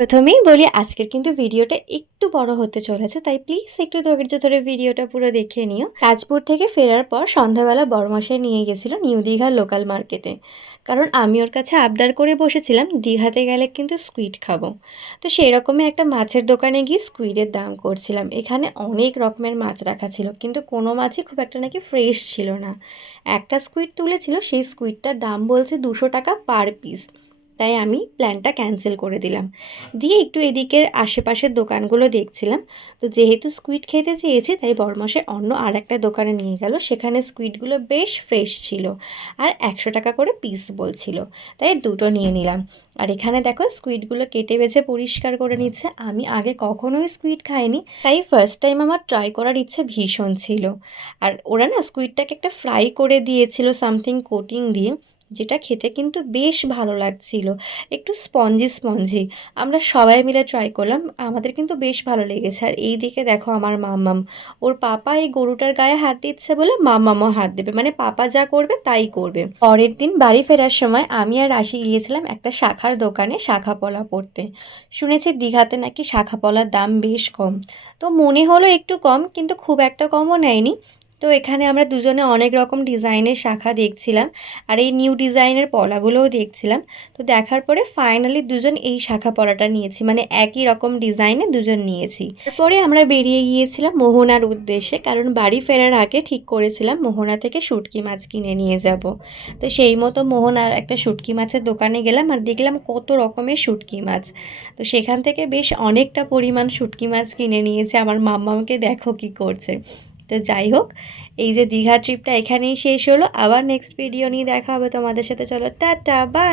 প্রথমেই বলি আজকের কিন্তু ভিডিওটা একটু বড় হতে চলেছে, তাই প্লিজ একটু ধৈর্য ধরে ভিডিওটা পুরো দেখে নিও। তাজপুর থেকে ফেরার পর সন্ধ্যাবেলা বড়মশাই নিয়ে গেছিল নিউ দীঘার লোকাল মার্কেটে, কারণ আমি ওর কাছে আবদার করে বসেছিলাম দীঘাতে গেলে কিন্তু স্কুইড খাবো। তো সেই রকমই একটা মাছের দোকানে গিয়ে স্কুইডের দাম করছিলাম। এখানে অনেক রকমের মাছ রাখা ছিল, কিন্তু কোনো মাছই খুব একটা নাকি ফ্রেশ ছিল না। একটা স্কুইড তুলেছিল, সেই স্কুইডটার দাম বলছে 200 টাকা পার পিস। তাই আমি প্ল্যানটা ক্যান্সেল করে দিলাম। দিয়ে একটু এদিকের আশেপাশের দোকানগুলো দেখছিলাম। তো যেহেতু স্কুইড খেতে চেয়েছি, তাই বড়মশাই অন্য আর একটা দোকানে নিয়ে গেল। সেখানে স্কুইডগুলো বেশ ফ্রেশ ছিল আর 100 টাকা করে পিস বলছিল, তাই দুটো নিয়ে নিলাম। আর এখানে দেখো স্কুইডগুলো কেটে বেছে পরিষ্কার করে নিচ্ছে। আমি আগে কখনোই স্কুইড খাইনি, তাই ফার্স্ট টাইম আমার ট্রাই করার ইচ্ছে ভীষণ ছিল। আর ওরা না স্কুইডটাকে একটা ফ্রাই করে দিয়েছিল সামথিং কোটিং দিয়ে, যেটা খেতে কিন্তু বেশ ভালো লাগছিল, একটু স্পঞ্জি স্পঞ্জি। আমরা সবাই মিলে ট্রাই করলাম, আমাদের কিন্তু বেশ ভালো লেগেছে। আর এই দিকে দেখো আমার মাম্মাম, ওর পাপা এই গরুটার গায়ে হাত দিচ্ছে বলে মাম্মামও হাত দেবে, মানে পাপা যা করবে তাই করবে। পরের দিন বাড়ি ফেরার সময় আমি আর রাশি গিয়েছিলাম একটা শাখার দোকানে শাখা পলা পড়তে। শুনেছি দীঘাতে নাকি শাখা পলার দাম বেশ কম, তো মনে হলো একটু কম, কিন্তু খুব একটা কমও নেয়নি। তো এখানে আমরা দুজনে অনেক রকম ডিজাইনের শাখা দেখছিলাম, আর এই নিউ ডিজাইনের পলাগুলোও দেখছিলাম। তো দেখার পরে ফাইনালি দুজন এই শাখা পলাটা নিয়েছি, মানে একই রকম ডিজাইনে দুজন নিয়েছি। এরপরে আমরা বেরিয়ে গিয়েছিলাম মোহনার উদ্দেশ্যে, কারণ বাড়ি ফেরার আগে ঠিক করেছিলাম মোহনা থেকে শুটকি মাছ কিনে নিয়ে যাব। তো সেই মতো মোহনার একটা শুটকি মাছের দোকানে গেলাম আর দেখলাম কত রকমের শুটকি মাছ। তো সেখান থেকে বেশ অনেকটা পরিমাণ শুটকি মাছ কিনে নিয়েছে। আমার মাম্মাকে দেখো কি করছে। তো যাই হোক, এই যে দীঘা ট্রিপটা এখানেই শেষ হলো। আবার নেক্সট ভিডিও নিয়ে দেখা হবে তোমাদের সাথে। চলো টাটা বাই।